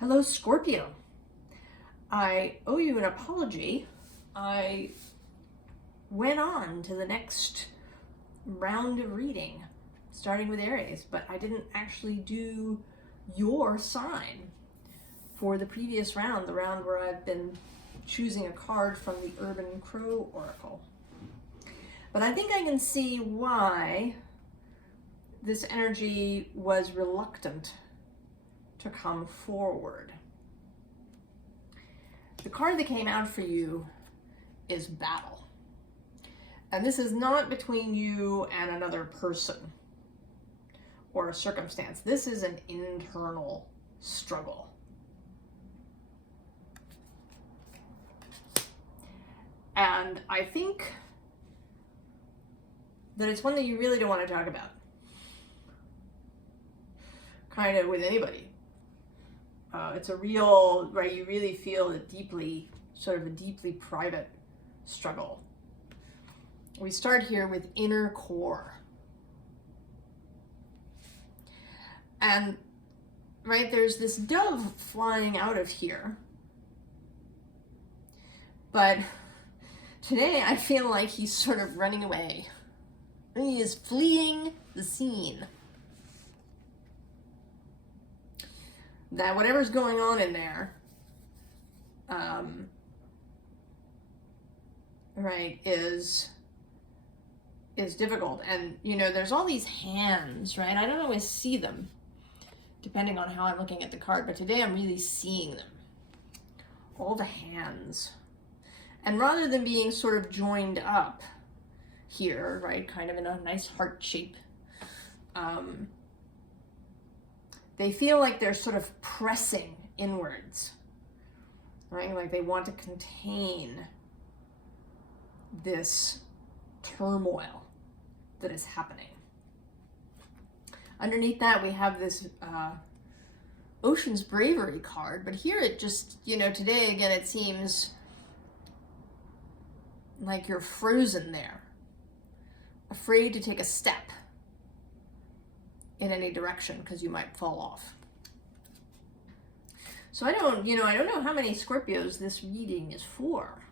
Hello, Scorpio. I owe you an apology. I went on to the next round of reading, starting with Aries, but I didn't actually do your sign for the previous round, the round where I've been choosing a card from the Urban Crow Oracle. But I think I can see why this energy was reluctant to come forward. The card that came out for you is Battle. And this is not between you and another person or a circumstance. This is an internal struggle. And I think that it's one that you really don't want to talk about. Kind of with anybody. It's a real, right, you really feel a deeply, sort of a deeply private struggle. We start here with inner core. And, right, there's this dove flying out of here. But today I feel like he's sort of running away. He is fleeing the scene. That whatever's going on in there, right, is difficult. And, you know, there's all these hands, right? I don't always see them, depending on how I'm looking at the card, but today I'm really seeing them. All the hands. And rather than being sort of joined up here, right, kind of in a nice heart shape, they feel like they're sort of pressing inwards, right? Like they want to contain this turmoil that is happening. Underneath that, we have this Ocean's Bravery card, but here it just, you know, today again, it seems like you're frozen there, afraid to take a step in any direction because you might fall off. So I don't know how many Scorpios this reading is for,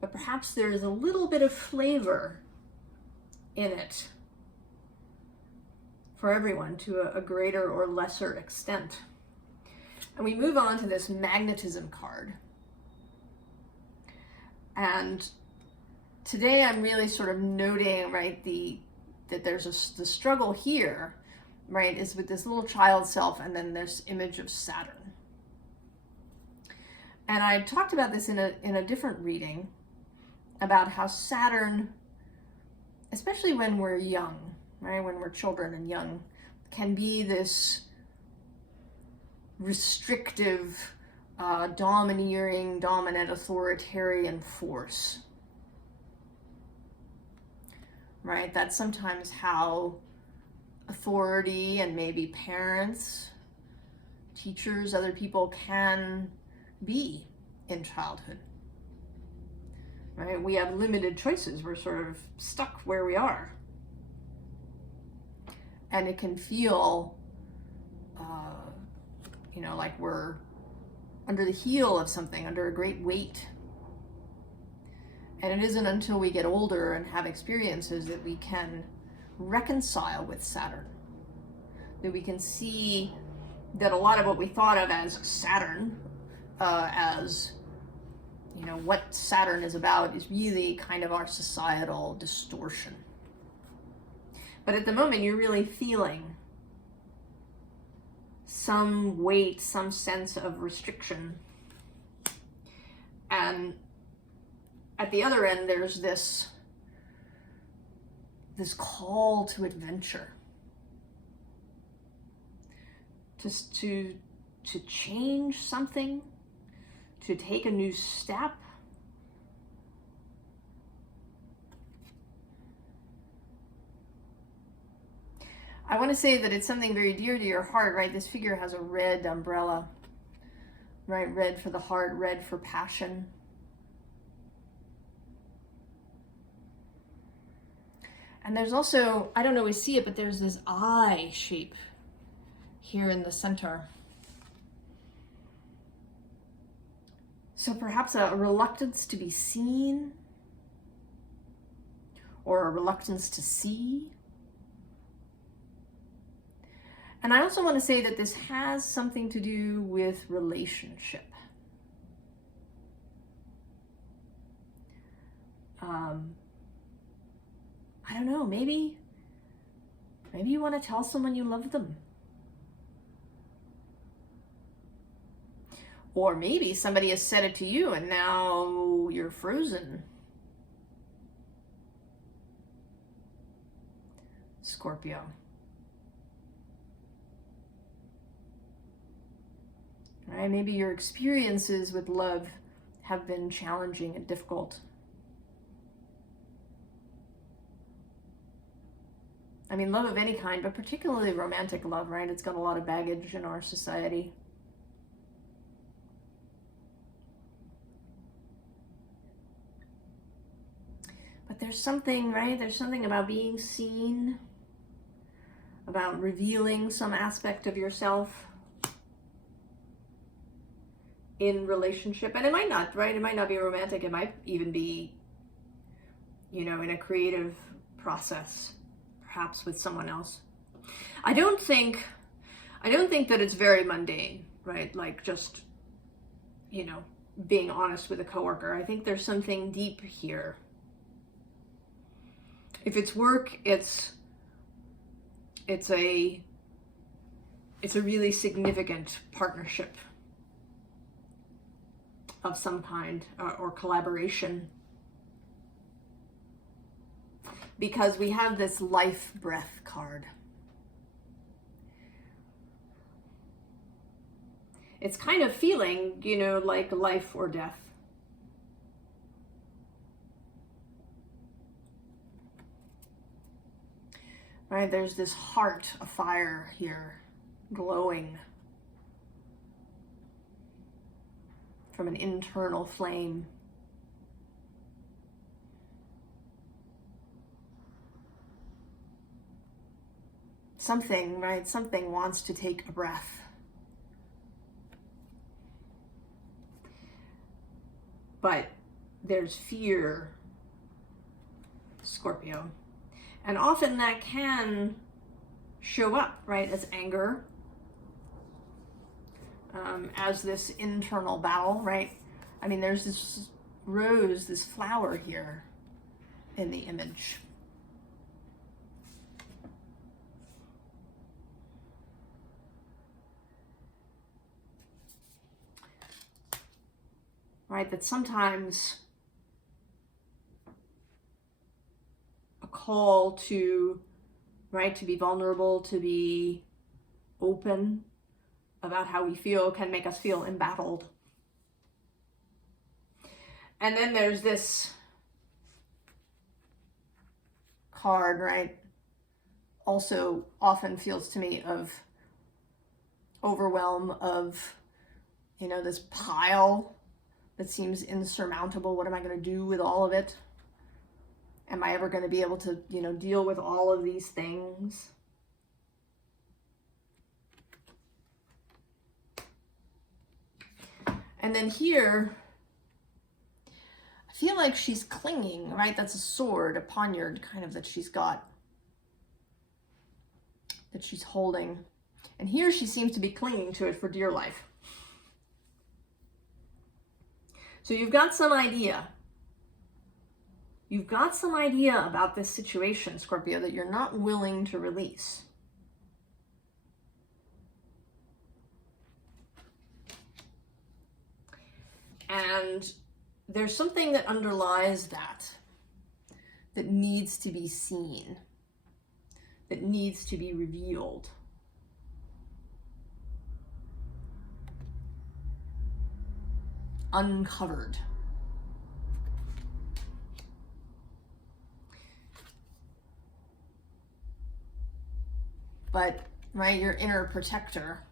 but perhaps there is a little bit of flavor in it for everyone to a greater or lesser extent. And we move on to this magnetism card. And today I'm really sort of noting, right, that there's the struggle here, right, is with this little child self and then this image of Saturn. And I talked about this in a different reading about how Saturn, especially when we're young, right, when we're children and young, can be this restrictive, domineering, dominant, authoritarian force. Right? That's sometimes how authority and maybe parents, teachers, other people can be in childhood. Right? We have limited choices. We're sort of stuck where we are. And it can feel, like we're under the heel of something, under a great weight. And it isn't until we get older and have experiences that we can reconcile with Saturn, that we can see that a lot of what we thought of as Saturn, as, you know, what Saturn is about is really kind of our societal distortion. But at the moment, you're really feeling some weight, some sense of restriction. And at the other end, there's this call to adventure, to change something, to take a new step. I want to say that it's something very dear to your heart, right? This figure has a red umbrella, right? Red for the heart, red for passion. And there's also, I don't always see it, but there's this eye shape here in the center. So perhaps a reluctance to be seen, or a reluctance to see. And I also want to say that this has something to do with relationship. I don't know, maybe you want to tell someone you love them. Or maybe somebody has said it to you and now you're frozen. Scorpio. Right? Maybe your experiences with love have been challenging and difficult. I mean, love of any kind, but particularly romantic love, right? It's got a lot of baggage in our society. But there's something, right? There's something about being seen, about revealing some aspect of yourself in relationship. And it might not, right? It might not be romantic. It might even be, you know, in a creative process, perhaps with someone else. I don't think that it's very mundane, right? Like just, you know, being honest with a coworker. I think there's something deep here. If it's work, it's a really significant partnership of some kind, or collaboration. Because we have this life breath card. It's kind of feeling, you know, like life or death. Right, there's this heart afire here, glowing from an internal flame. Something, right, something wants to take a breath. But there's fear, Scorpio. And often that can show up, right, as anger, as this internal battle, right? I mean, there's this rose, this flower here in the image. Right, that sometimes a call to, right, to be vulnerable, to be open about how we feel can make us feel embattled. And then there's this card, right, also often feels to me of overwhelm, of, you know, this pile that seems insurmountable. What am I going to do with all of it? Am I ever going to be able to, you know, deal with all of these things? And then here, I feel like she's clinging, right? That's a sword, a poniard kind of that she's got, that she's holding. And here she seems to be clinging to it for dear life. So you've got some idea. You've got some idea about this situation, Scorpio, that you're not willing to release. And there's something that underlies that needs to be seen, that needs to be revealed. Uncovered. But, right, your inner protector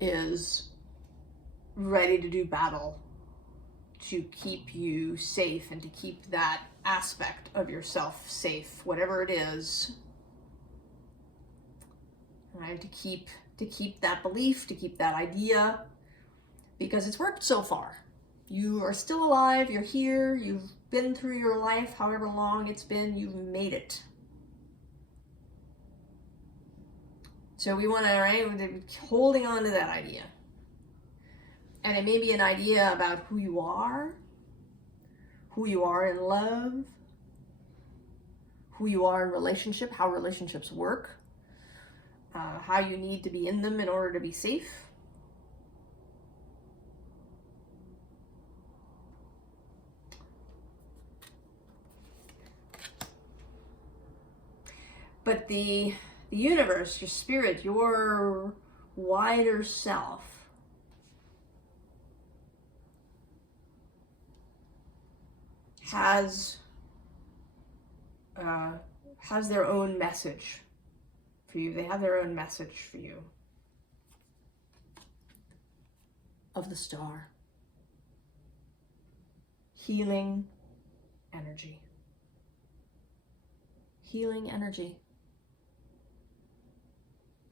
is ready to do battle to keep you safe and to keep that aspect of yourself safe, whatever it is. right? To keep that belief, to keep that idea, because it's worked so far. You are still alive, you're here, you've been through your life, however long it's been, you've made it. So we want to, right, holding on to that idea. And it may be an idea about who you are in love, who you are in relationship, how relationships work, how you need to be in them in order to be safe. But the universe, your spirit, your wider self has their own message for you. They have their own message for you of the star. Healing energy. Healing energy.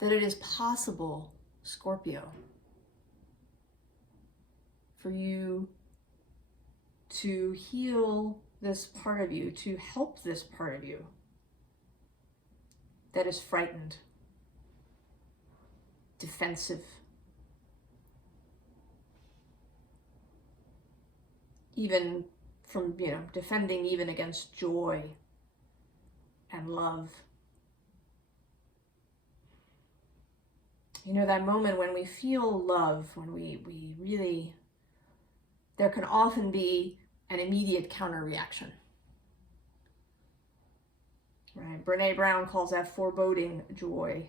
That it is possible, Scorpio, for you to heal this part of you, to help this part of you that is frightened, defensive, even from, defending even against joy and love. That moment when we feel love, when we really, there can often be an immediate counter reaction. Right? Brene Brown calls that foreboding joy.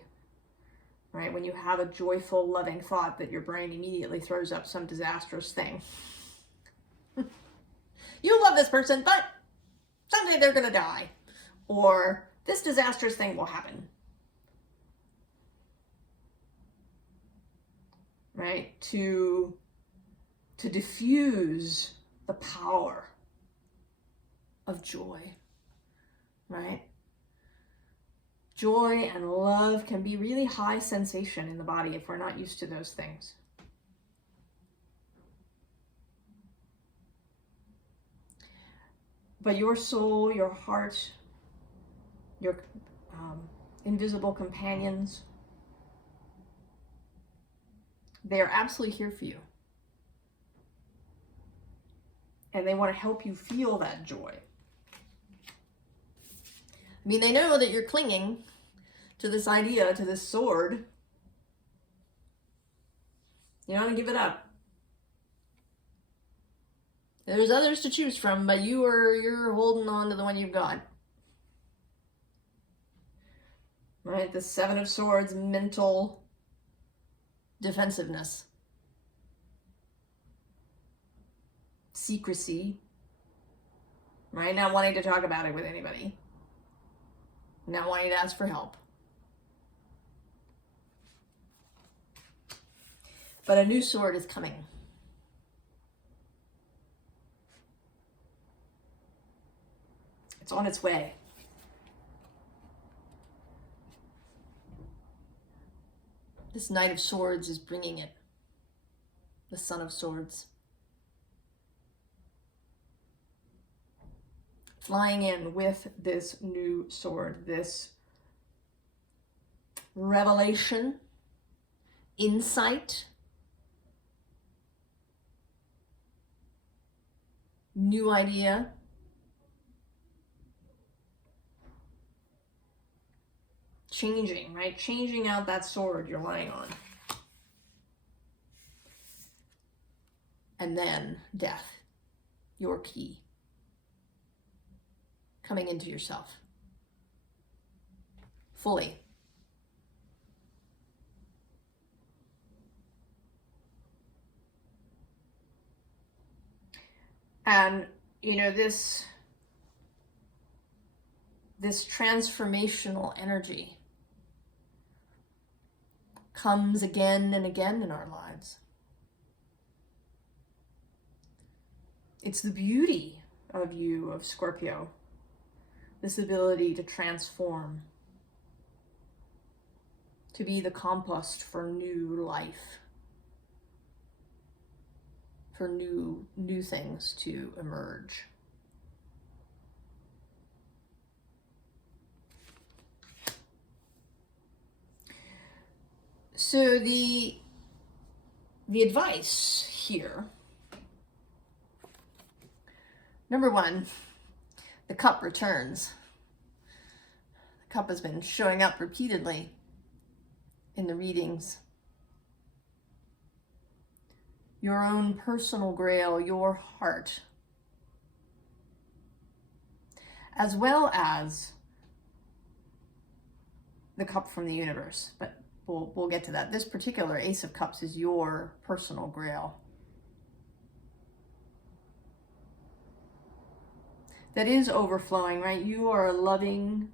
Right? When you have a joyful, loving thought that your brain immediately throws up some disastrous thing. You love this person, but someday they're going to die. Or this disastrous thing will happen. Right? To diffuse the power of joy. Right? Joy and love can be really high sensation in the body if we're not used to those things. But your soul, your heart, your invisible companions, they are absolutely here for you. And they want to help you feel that joy. I mean, they know that you're clinging to this idea, to this sword. You don't want to give it up. There's others to choose from, but you're holding on to the one you've got. Right? The Seven of Swords, mental defensiveness. Secrecy. Right? Not wanting to talk about it with anybody. Not wanting to ask for help. But a new sword is coming. It's on its way. This Knight of Swords is bringing it. The Son of Swords. Flying in with this new sword, this revelation, insight, new idea. Changing, right? Changing out that sword you're lying on. And then death, your key. Coming into yourself. Fully. And, this transformational energy comes again and again in our lives. It's the beauty of you, of Scorpio. This ability to transform. to be the compost for new life, for new things to emerge. So the advice here, number one, the cup returns. The cup has been showing up repeatedly in the readings. Your own personal grail, your heart, as well as the cup from the universe. But we'll get to that. This particular Ace of Cups is your personal grail. That is overflowing, right? You are a loving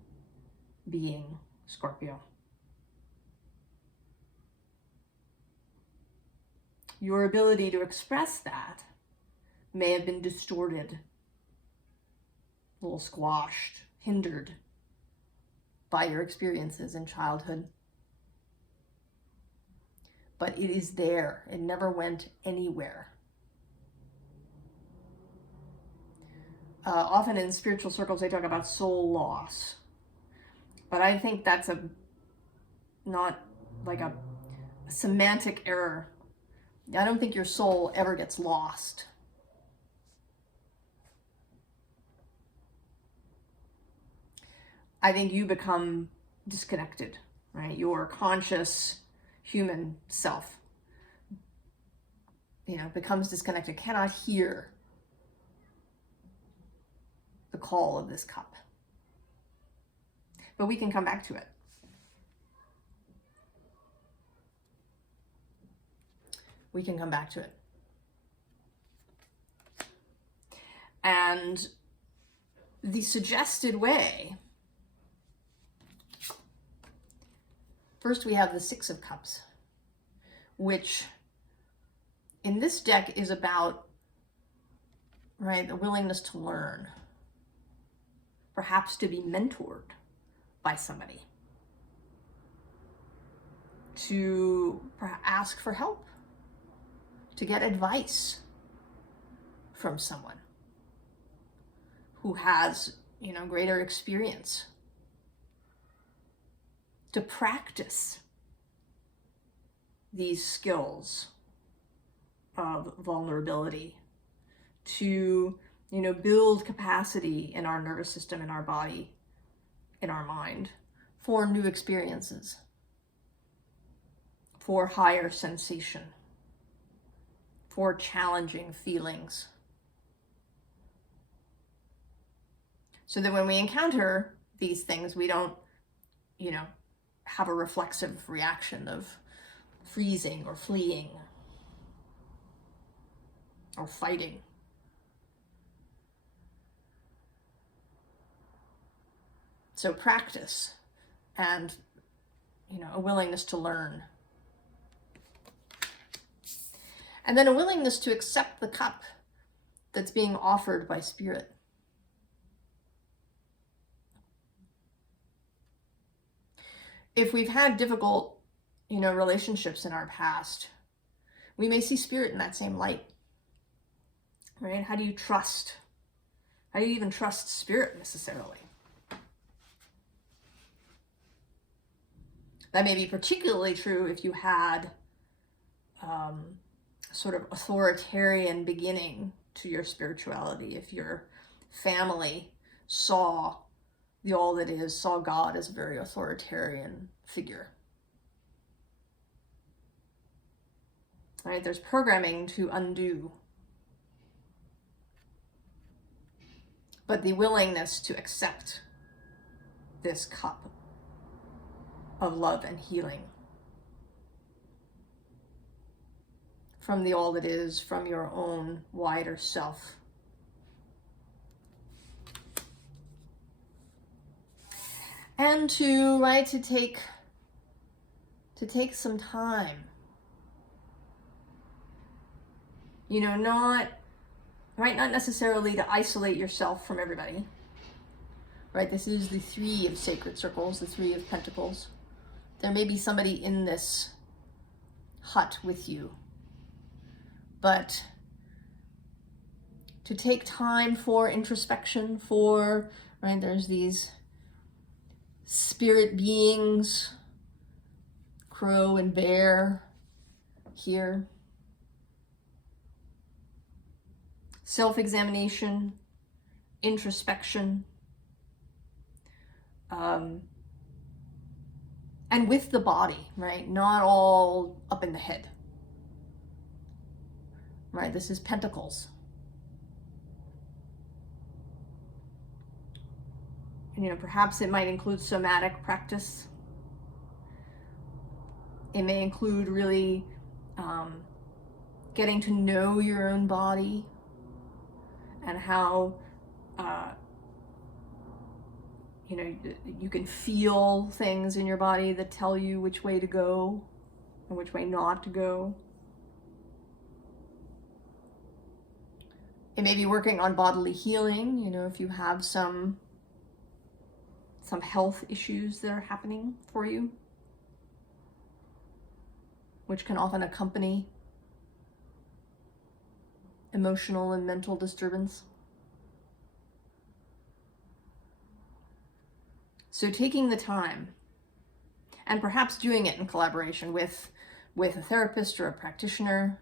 being, Scorpio. Your ability to express that may have been distorted, a little squashed, hindered by your experiences in childhood. But it is there. It never went anywhere. Often in spiritual circles, they talk about soul loss. But I think that's not like a semantic error. I don't think your soul ever gets lost. I think you become disconnected, right? Your conscious human self, becomes disconnected, cannot hear the call of this cup. But we can come back to it. We can come back to it. And the suggested way, first we have the Six of Cups, which in this deck is about, right, the willingness to learn, perhaps to be mentored by somebody, to ask for help, to get advice from someone who has, greater experience, to practice these skills of vulnerability, to, build capacity in our nervous system, in our body, in our mind, for new experiences, for higher sensation, for challenging feelings. So that when we encounter these things, we don't, have a reflexive reaction of freezing or fleeing or fighting. So practice and, a willingness to learn. And then a willingness to accept the cup that's being offered by Spirit. If we've had difficult, relationships in our past, we may see Spirit in that same light, right? How do you trust? How do you even trust Spirit necessarily? That may be particularly true if you had sort of authoritarian beginning to your spirituality, if your family saw the all that is, saw God as a very authoritarian figure. Right? There's programming to undo. But the willingness to accept this cup of love and healing from the all that is, from your own wider self. And to take some time, not necessarily to isolate yourself from everybody, right? This is the Three of Sacred Circles, the Three of Pentacles, There may be somebody in this hut with you, but to take time for introspection, for, right, there's these spirit beings, crow and bear here. Self-examination, introspection, and with the body, right? Not all up in the head, right? This is Pentacles. And, you know, perhaps it might include somatic practice. It may include really getting to know your own body and how, you know, you can feel things in your body that tell you which way to go and which way not to go. It may be working on bodily healing, you know, if you have some health issues that are happening for you, which can often accompany emotional and mental disturbance. So taking the time, and perhaps doing it in collaboration with a therapist or a practitioner,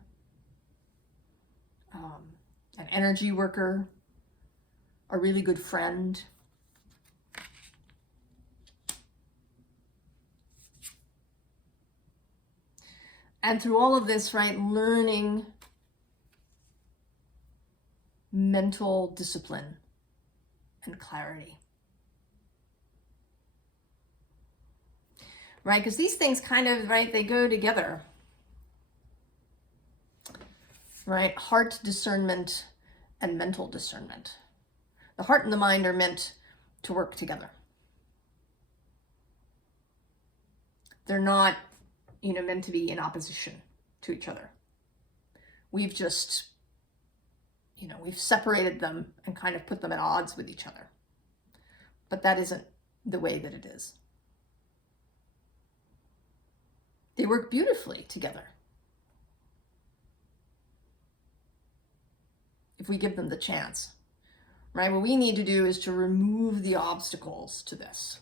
an energy worker, a really good friend. And through all of this, right, learning mental discipline and clarity. Right, because these things kind of, right, they go together. Right, heart discernment and mental discernment. The heart and the mind are meant to work together. They're not, you know, meant to be in opposition to each other. We've just, you know, we've separated them and kind of put them at odds with each other. But that isn't the way that it is. They work beautifully together if we give them the chance, right? What we need to do is to remove the obstacles to this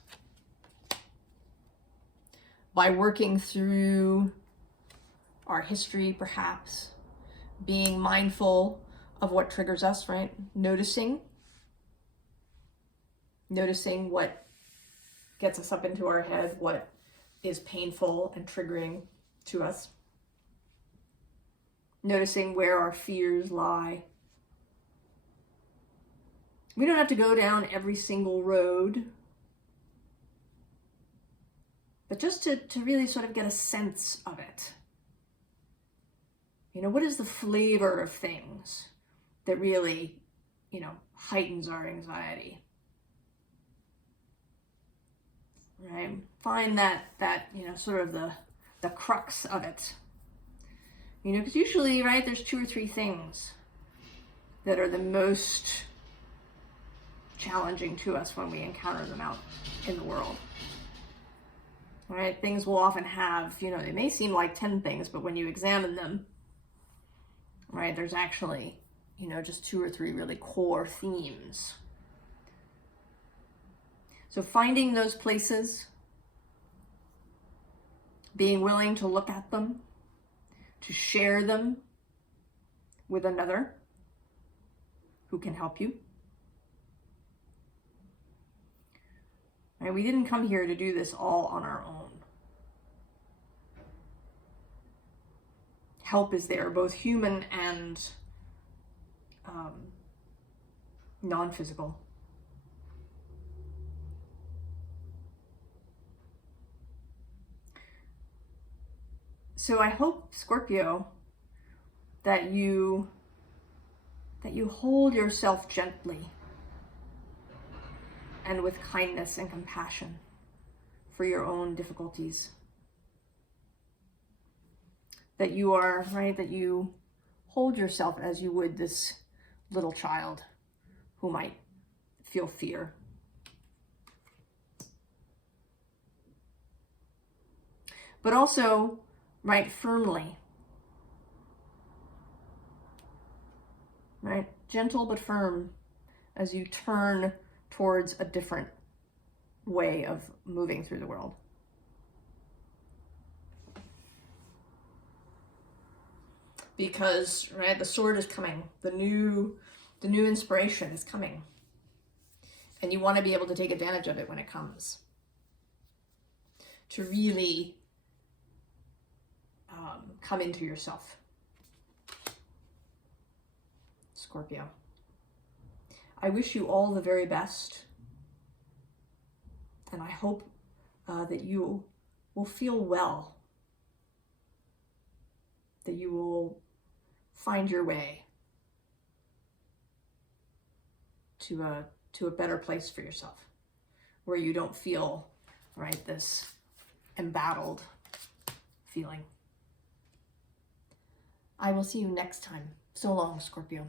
by working through our history, perhaps, being mindful of what triggers us, right? Noticing what gets us up into our head, what is painful and triggering to us. Noticing where our fears lie. We don't have to go down every single road, but just to really sort of get a sense of it. You know, what is the flavor of things that really, you know, heightens our anxiety? Right? Find that you know, sort of the crux of it. You know, because usually, right, there's 2 or 3 things that are the most challenging to us when we encounter them out in the world. Right? Things will often have, you know, they may seem like 10 things, but when you examine them, right, there's actually, you know, just 2 or 3 really core themes. So finding those places, being willing to look at them, to share them with another who can help you. Right? We didn't come here to do this all on our own. Help is there, both human and non-physical. So I hope, Scorpio, that you hold yourself gently and with kindness and compassion for your own difficulties. That you are, right, that you hold yourself as you would this little child who might feel fear. but also, right, firmly. Right? Gentle but firm as you turn towards a different way of moving through the world. Because, right, the sword is coming. The new inspiration is coming. And you want to be able to take advantage of it when it comes. To really come into yourself. Scorpio. I wish you all the very best. And I hope that you will feel well. That you will find your way to a better place for yourself, where you don't feel, right, this embattled feeling. I will see you next time. So long, Scorpio.